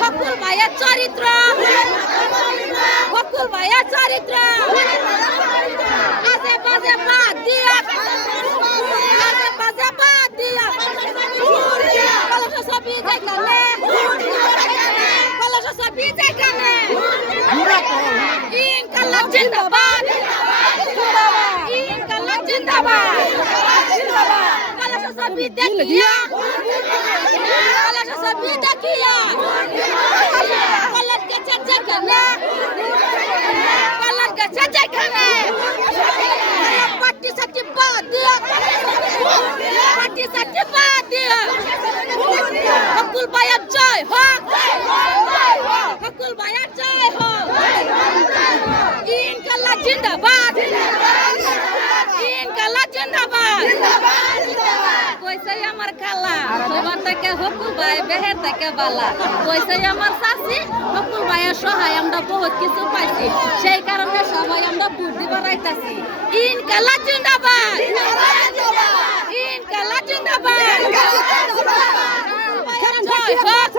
ফকুল ভাইয়ের চরিত্র ফকুল ভাইয়ের চরিত্র আজে বাজে বাদ দিয়া আজে বাজে বাদ দিয়া কলস সবই যেখানে কলস সবই যেখানে ইনকালাব জিন্দাবাদ ইনকালাব জিন্দাবাদ কলস সবই দেখিয়া কলস সবই দেখিয়া কলস গেছে যেখানে কলস গেছে যেখানে পাটি সাটি বাদ দিয়া পাটি সাটি বাদ দিয়া ফকুল ভাইয়ের জয় হোক ফকুল ভাইয়ের জয় হোক ইনকালাব জিন্দাবাদ ইনকালাব জিন্দাবাদ কইছে আমার খালা সবার থেকে ফকুল ভাই বেহের থেকে বালা কইছে আমার শাশি ফকুল ভাইয়ের সহায় আমরা বহুত কিছু পাইছি সেই কারণে সবাই আমরা ভোট দিবার আইতাছি ইনকালাব জিন্দাবাদ ইনকালাব জিন্দাবাদ জয় হোক